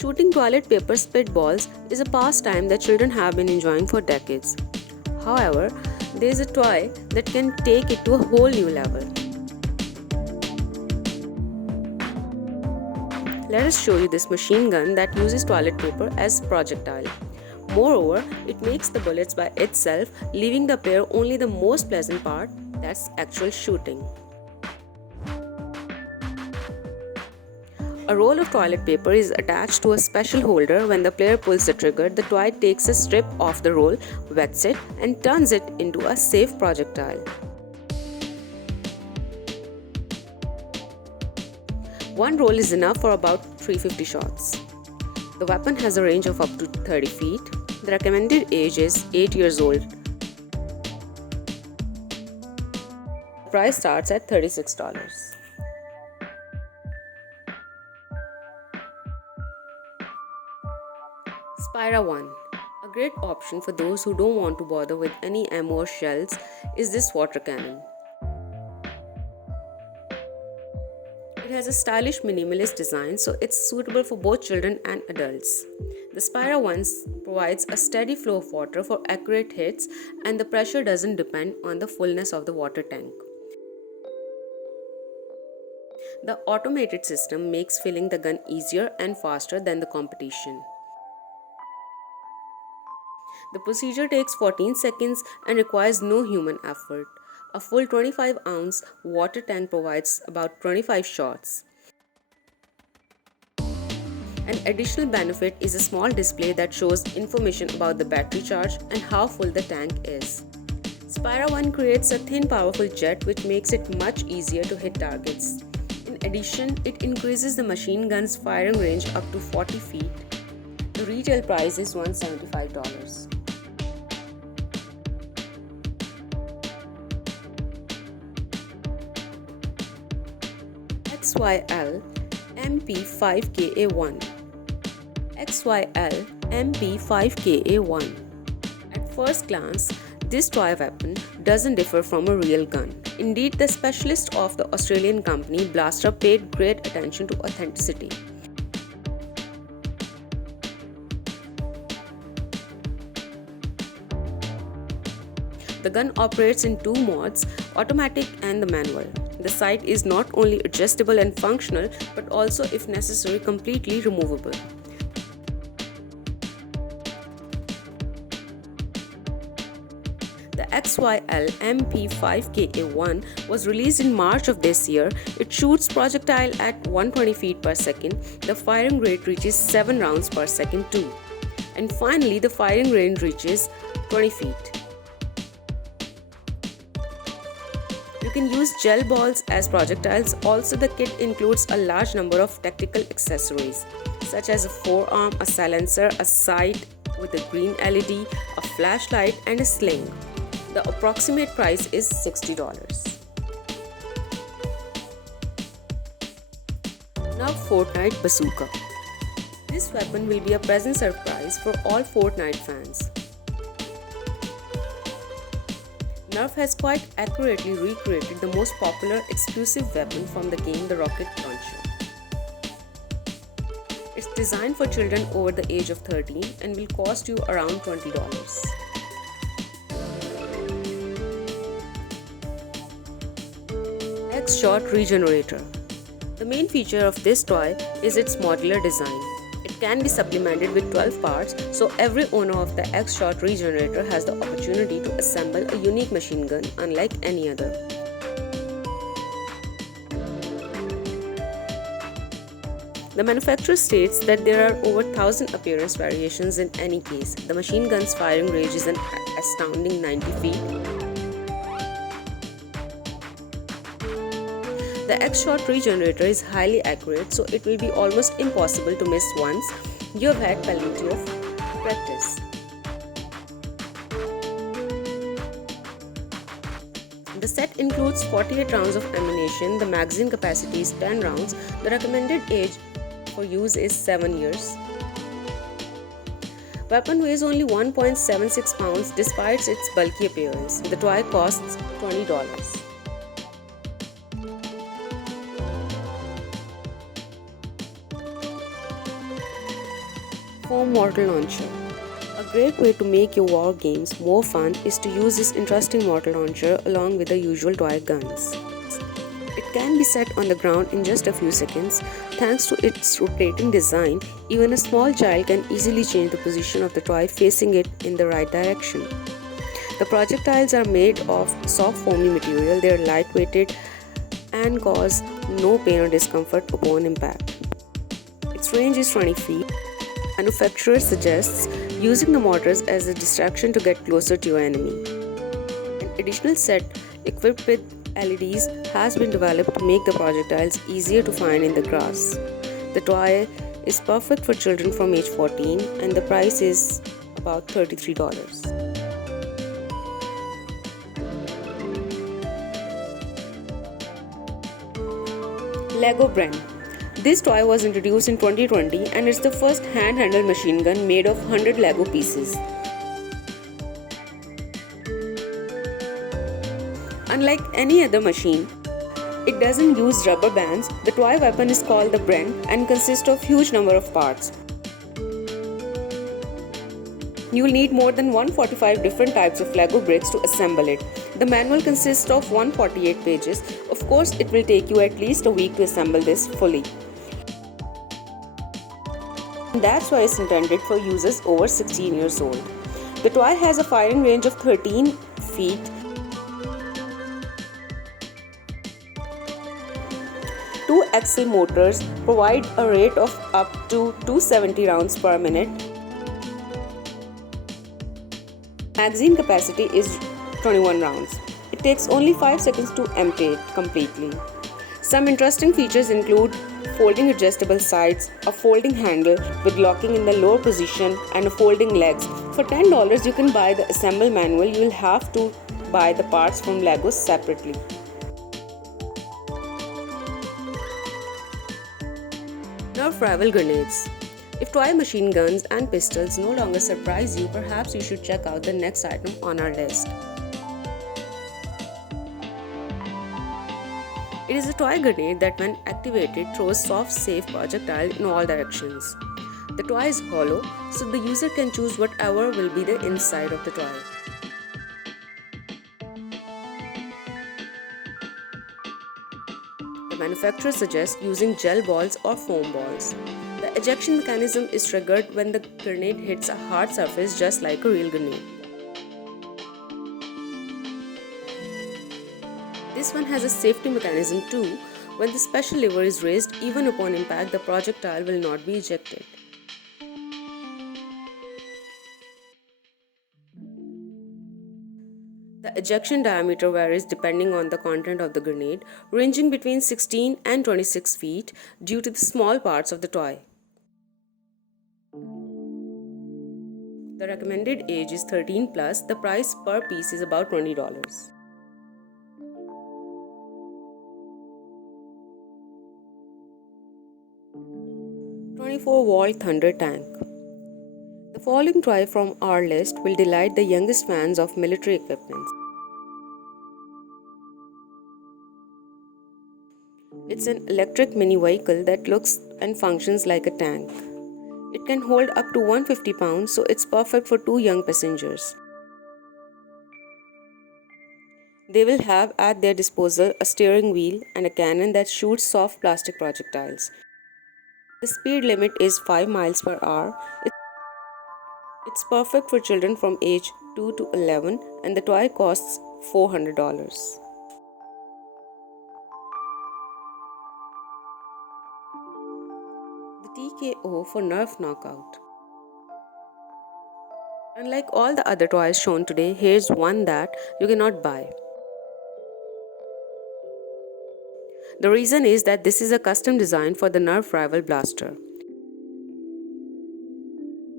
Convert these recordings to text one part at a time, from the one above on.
Shooting toilet paper spitballs is a pastime that children have been enjoying for decades. However, there is a toy that can take it to a whole new level. Let us show you this machine gun that uses toilet paper as projectile. Moreover, it makes the bullets by itself, leaving the player only the most pleasant part, that's actual shooting. A roll of toilet paper is attached to a special holder. When the player pulls the trigger, the toy takes a strip off the roll, wets it, and turns it into a safe projectile. One roll is enough for about 350 shots. The weapon has a range of up to 30 feet. The recommended age is 8 years old. The price starts at $36. Spira 1. A great option for those who don't want to bother with any ammo or shells is this water cannon. It has a stylish minimalist design, so it's suitable for both children and adults. The Spira 1 provides a steady flow of water for accurate hits, and the pressure doesn't depend on the fullness of the water tank. The automated system makes filling the gun easier and faster than the competition. The procedure takes 14 seconds and requires no human effort. A full 25-ounce water tank provides about 25 shots. An additional benefit is a small display that shows information about the battery charge and how full the tank is. Spira 1 creates a thin, powerful jet which makes it much easier to hit targets. In addition, it increases the machine gun's firing range up to 40 feet. The retail price is $175. XYL MP5KA1. XYL MP5KA1. At first glance, this toy weapon doesn't differ from a real gun. Indeed, the specialist of the Australian company Blaster paid great attention to authenticity. The gun operates in two modes, automatic and the manual. The sight is not only adjustable and functional, but also, if necessary, completely removable. The XYL MP5KA1 was released in March of this year. It shoots projectile at 120 feet per second. The firing rate reaches 7 rounds per second too. And finally, the firing range reaches 20 feet. You can use gel balls as projectiles. Also, the kit includes a large number of tactical accessories, such as a forearm, a silencer, a sight with a green LED, a flashlight, and a sling. The approximate price is $60. Now, Fortnite Bazooka. This weapon will be a pleasant surprise for all Fortnite fans. Nerf has quite accurately recreated the most popular exclusive weapon from the game, the rocket launcher. It's designed for children over the age of 13 and will cost you around $20. X-Shot Regenerator. The main feature of this toy is its modular design. It can be supplemented with 12 parts, so every owner of the X-Shot Regenerator has the opportunity to assemble a unique machine gun unlike any other. The manufacturer states that there are over 1,000 appearance variations in any case. The machine gun's firing range is an astounding 90 feet. The X-Shot Regenerator is highly accurate, so it will be almost impossible to miss once you have had plenty of practice. The set includes 48 rounds of ammunition. The magazine capacity is 10 rounds. The recommended age for use is 7 years. Weapon weighs only 1.76 pounds despite its bulky appearance. The toy costs $20. Foam Mortar Launcher. A great way to make your war games more fun is to use this interesting mortar launcher along with the usual toy guns. It can be set on the ground in just a few seconds. Thanks to its rotating design, even a small child can easily change the position of the toy facing it in the right direction. The projectiles are made of soft foamy material. They are lightweighted and cause no pain or discomfort upon impact. Its range is 20 feet. The manufacturer suggests using the mortars as a distraction to get closer to your enemy. An additional set equipped with LEDs has been developed to make the projectiles easier to find in the grass. The toy is perfect for children from age 14 and the price is about $33. Lego Bren. This toy was introduced in 2020 and it's the first hand-handled machine gun made of 100 Lego pieces. Unlike any other machine, it doesn't use rubber bands. The toy weapon is called the Bren and consists of huge number of parts. You will need more than 145 different types of Lego bricks to assemble it. The manual consists of 148 pages. Of course, it will take you at least a week to assemble this fully. That's why it's intended for users over 16 years old. The toy has a firing range of 13 feet. Two axle motors provide a rate of up to 270 rounds per minute. Magazine capacity is 21 rounds. It takes only 5 seconds to empty it completely. Some interesting features include folding adjustable sides, a folding handle with locking in the lower position, and a folding legs. For $10 you can buy the assemble manual. You will have to buy the parts from Legos separately. Nerf rival grenades. If toy machine guns and pistols no longer surprise you, perhaps you should check out the next item on our list. It is a toy grenade that when activated throws soft, safe projectile in all directions. The toy is hollow, so the user can choose whatever will be the inside of the toy. The manufacturer suggests using gel balls or foam balls. The ejection mechanism is triggered when the grenade hits a hard surface just like a real grenade. This one has a safety mechanism too. When the special lever is raised, even upon impact, the projectile will not be ejected. The ejection diameter varies depending on the content of the grenade, ranging between 16 and 26 feet due to the small parts of the toy. The recommended age is 13 plus. The price per piece is about $20. 24-volt Thunder Tank. The following toy from our list will delight the youngest fans of military equipment. It's an electric mini vehicle that looks and functions like a tank. It can hold up to 150 pounds, so it's perfect for 2 young passengers. They will have at their disposal a steering wheel and a cannon that shoots soft plastic projectiles. The speed limit is 5 miles per hour. It's perfect for children from age 2 to 11 and the toy costs $400. The TKO for Nerf Knockout. Unlike all the other toys shown today, here's one that you cannot buy. The reason is that this is a custom design for the Nerf Rival Blaster.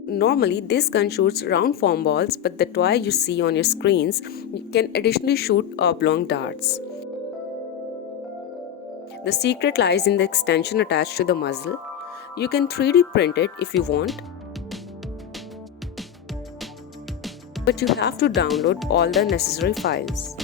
Normally, this gun shoots round foam balls, but the toy you see on your screens can additionally shoot oblong darts. The secret lies in the extension attached to the muzzle. You can 3D print it if you want, but you have to download all the necessary files.